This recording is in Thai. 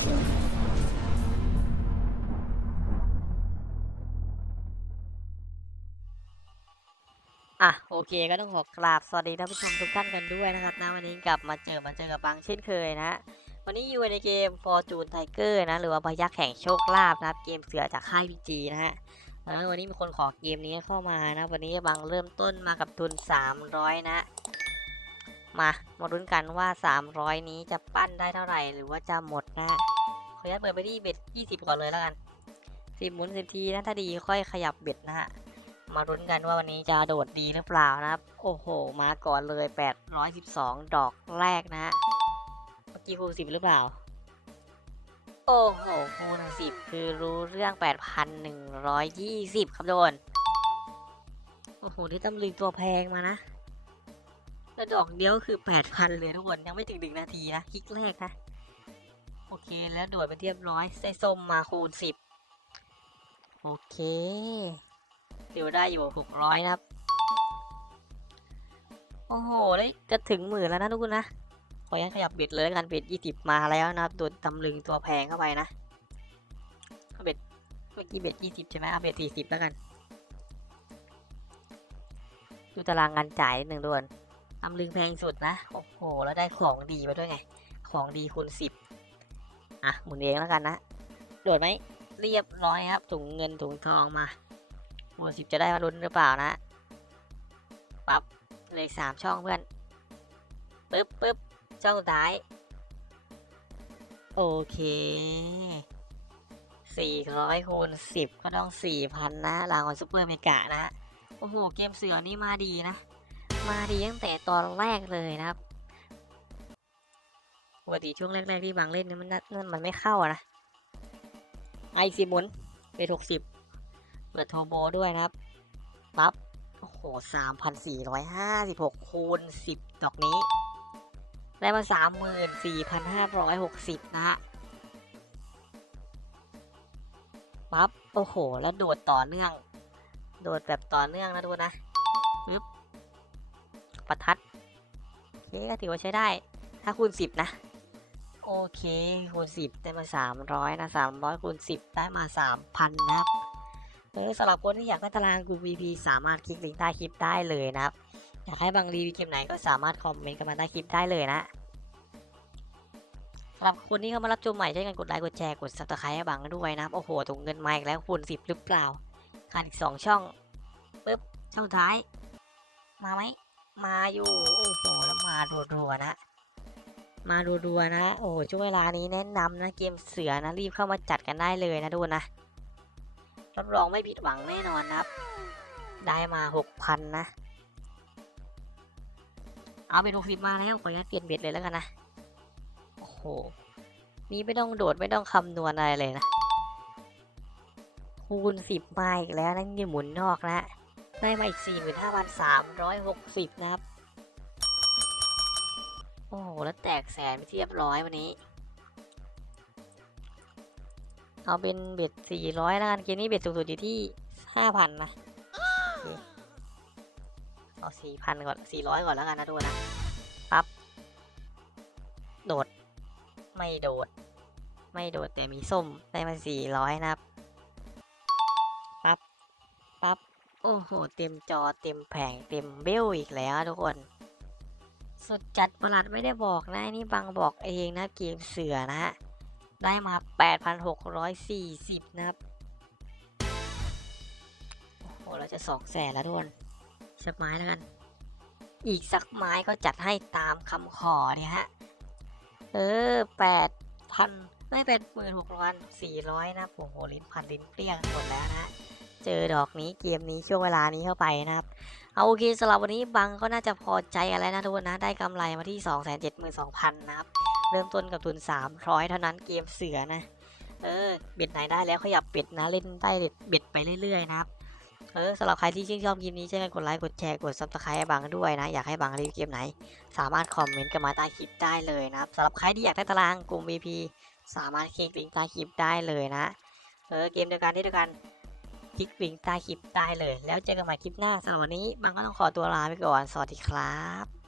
อะโอเคก็ต้องขอกราบสวัสดีท่านผู้ชมทุกท่านกันด้วยนะครับนะวันนี้กลับมาเจอมาเจอกับบังเช่นเคยนะวันนี้อยู่ในเกม Fortune Tiger นะหรือว่าพยักแข่งโชคลาภนะครับเกมเสือจากค่ายพีจีนะฮะแล้ววันนี้มีคนขอเกมนี้เข้ามานะ วันนี้บังเริ่มต้นมากับทุน 300 นะ มามาลุ้นกันว่า 300 นี้จะปั้นได้เท่าไหร่ หรือว่าจะหมด นะขออนุญาตเปิดไปที่เบ็ด20 ก่อนเลยแล้วกัน10หมุน10ทีนะถ้าดีค่อยขยับเบ็ดนะฮะมาลุ้นกันว่าวันนี้จะโดดดีหรือเปล่านะครับ โอ้โห มาก่อนเลย 812 ดอกแรกนะฮะเมื่อกี้คูณ10หรือเปล่า โอ้โหคูณ10คือรู้เรื่อง 8,120 ครับโดน โอ้โหที่ตำลึงตัวแพงมานะแล้วดอกเดียวคือ 8,000 เลยทุกคน ยังไม่ถึงหนึ่งนาทีนะคลิกแรกนะ โอเคแล้วโดดไปเรียบร้อยไส้ส้มมาคูณ10โอเคเดี๋ยวได้อยู่หกร้อยครับ โอ้โหได้จะถึงหมื่นแล้วนะทุกคนนะขออนุญาตขยับเบ็ดเลยแล้วกันเบ็ดยี่สิบมาแล้วนะครับโดนตำลึงตัวแพงเข้าไปนะเอาเบ็ดเมื่อกี้เบ็ดยี่สิบใช่ไหมเอาเบ็ดสี่สิบแล้วกันดูตารางงานจ่ายนิดหนึ่งด่วนตำลึงแพงสุดนะ โอ้โห แล้วได้ของดีมาด้วยไง ของดีคูณสิบ อะหมุนเองแล้วกันนะ โดดไหมเรียบร้อยครับถุงเงินถุงทองมาบวกสิบจะได้มาลุ้นหรือเปล่านะปั๊บเลยสามช่องเพื่อนปึ๊บปึ๊บช่องสุดท้าย โอเคสี่ร้อยคูณสิบก็ต้องสี่พันนะรางวัลซูเปอร์เมกะนะโอ้โห เกมเสือนี่มาดีนะ มาดีตั้งแต่ตอนแรกเลยนะครับ กติช่วงแรกๆที่บางเล่นเนี่ยมันนั่นมันไม่เข้าอะนะไอซีหมุนไปหกสิบเปิดโทโบด้วยนะครับปั๊บโอ้โหสามพันสี่ร้อยห้าสิบหกคูณสิบดอกนี้ ได้มาสามหมื่นสี่พันห้าร้อยหกสิบนะฮะปั๊บโอ้โห แล้วโดดต่อเนื่อง โดดแบบต่อเนื่องนะทุกคนนะปึ๊บประทัดโอเคก็ถือว่าใช้ได้ ถ้าคูณสิบนะ โอเคคูณสิบได้มาสามร้อยนะสามร้อยคูณสิบได้มาสามพันนะครับเออสำหรับคนที่อยากได้ตารางกู VP สามารถคลิกลิงก์ใต้คลิปได้เลยนะครับ อยากให้บางรีวิวเกมไหนก็สามารถคอมเมนต์กันมาใต้คลิปได้เลยนะสำหรับคนที่เข้ามารับชมใหม่ช่วยกันกดไลค์กดแชร์กด subscribe ให้บังด้วยนะครับ โอ้โหถุงเงินมาอีกแล้วคูณสิบหรือเปล่าขาดอีกสองช่องปึ๊บช่องท้าย มาไหมมาอยู่โอ้โหแล้วมารัวๆนะ มารัวๆนะ โอ้โหช่วงเวลานี้แนะนำนะเกมเสือนะรีบเข้ามาจัดกันได้เลยนะทุกคนนะรับรองไม่ผิดหวังแน่นอนครับ ได้มาหกพันนะ เอาเป็นหกสิบมาแล้วขออนุญาตเปลี่ยนเบ็ดเลยแล้วกันนะ โอ้โห นี่ไม่ต้องโดดไม่ต้องคำนวณอะไรเลยนะ คูณสิบมาอีกแล้วนั่นนี่หมุนนอกนะ ได้มาอีกสี่หมื่นห้าพันสามร้อยหกสิบนะครับ โอ้โห แล้วแตกแสนไปเรียบร้อยวันนี้ เอาเป็นเบ็ดสี่ร้อยแล้วกันเกมนี้เบ็ดสูงสุดอยู่ที่ห้าพันนะเคเอาสี่พันก่อนสี่ร้อยก่อนแล้วกันนะดูนะปั๊บโดด ไม่โดด ไม่โดดแต่มีส้มได้มาสี่ร้อยนะครับปั๊บปั๊บโอ้โห เต็มจอเต็มแผงเต็มเบลอีกแล้วทุกคน สุดจัดประหลัดไม่ได้บอกนะนี่บังบอกเองนะเกมเสือนะฮะได้มา 8,640 นะครับ โอ้โหเราจะสองแสนแล้วทุกคนสักไม้แล้วกัน อีกสักไม้ก็จัดให้ตามคำขอเนี่ยฮะ เออ 8,000 ไม่เป็นหมื่นหกพันสี่ร้อยนะโอ้โหลิ้นพันลิ้นเปรี้ยงหมดแล้วนะ เจอดอกนี้เกมนี้ช่วงเวลานี้เข้าไปนะครับ เอาโอเคสำหรับวันนี้บังก็น่าจะพอใจอะไรนะทุกคนนะ ได้กำไรมาที่ 272,000 นะครับ เริ่มต้นกับทุน 300 เท่านั้นเกมเสือนะ เออเบ็ดไหนได้แล้วขยับเบ็ดนะ เล่นได้เบ็ดไปเรื่อย ๆ นะครับ เออสำหรับใครที่ชื่นชอบคลิปนี้ช่วยกันกดไลค์กดแชร์กด subscribe ให้บังด้วยนะ อยากให้บังรีวิวเกมไหน สามารถคอมเมนต์กันมาใต้คลิปได้เลยนะครับสำหรับใครที่อยากได้ตารางกลุ่ม VP สามารถคลิกลิงก์ใต้คลิปได้เลยนะ เออเกมเดียวกันที่เดียวกัน ลิกลิงก์ใต้คลิปได้เลย แล้วเจอกันใหม่คลิปหน้าสำหรับวันนี้บังก็ต้องขอตัวลาไปก่อน สวัสดีครับ